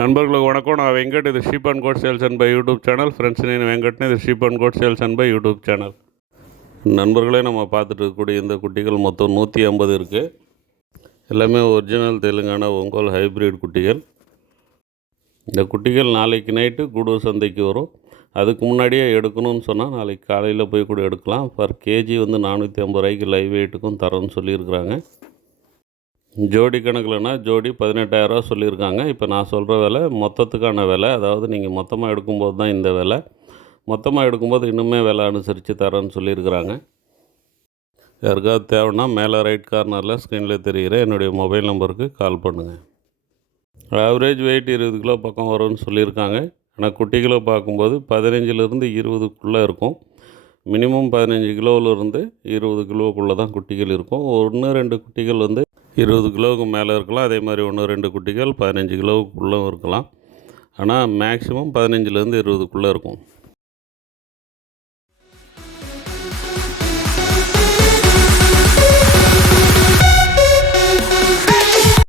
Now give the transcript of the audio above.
நண்பர்களுக்கு வணக்கம். நான் வெங்கட். இது sheep and goat sales and buy YouTube channel. Friends, నేను வெங்கட்னு. இது sheep and goat sales and buy YouTube channel. நண்பர்களே, நம்ம பார்த்துட்டு இருக்கக்கூடிய இந்த குட்டிகள் மொத்தம் 150 இருக்குது. எல்லாமே ஒரிஜினல் தெலுங்கானா ஒங்கோல் ஹைப்ரிட் குட்டிகள். இந்த குட்டிகள் நாளைக்கு நைட்டு கூடூர் சந்தைக்கு வரும். அதுக்கு முன்னாடியே எடுக்கணும்னு சொன்னால் நாளைக்கு காலையில் போய் கூட எடுக்கலாம். பர் கேஜி வந்து 450 ரூபாய்க்கு லைவ் வெயிட்டுக்கும் தரேன்னு சொல்லியிருக்கிறாங்க. ஜோடி கணக்கில்னா ஜோடி 18,000 சொல்லியிருக்காங்க. இப்போ நான் சொல்கிற விலை மொத்தத்துக்கான விலை. அதாவது நீங்கள் மொத்தமாக எடுக்கும்போது தான் இந்த விலை. மொத்தமாக எடுக்கும்போது இன்னுமே விலை அனுசரித்து தரேன்னு சொல்லியிருக்கிறாங்க. யாருக்காவது தேவைன்னா மேலே ரைட் கார்னரில் ஸ்க்ரீனில் தெரிகிற என்னுடைய மொபைல் நம்பருக்கு கால் பண்ணுங்கள். ஆவரேஜ் வெயிட் 20 கிலோ பக்கம் வரும்னு சொல்லியிருக்காங்க. ஆனால் குட்டிகளை பார்க்கும்போது 15லேருந்து 20க்குள்ளே இருக்கும். மினிமம் 15 கிலோவிலேருந்து 20 கிலோவுக்குள்ளே தான் குட்டிகள் இருக்கும். 1-2 குட்டிகள் வந்து 20 கிலோவுக்கு மேலே இருக்கலாம். அதே மாதிரி 1-2 குட்டிகள் 15 கிலோவுக்குள்ளே இருக்கலாம். ஆனால் மேக்ஸிமம் 15லேருந்து 20க்குள்ளே இருக்கும்.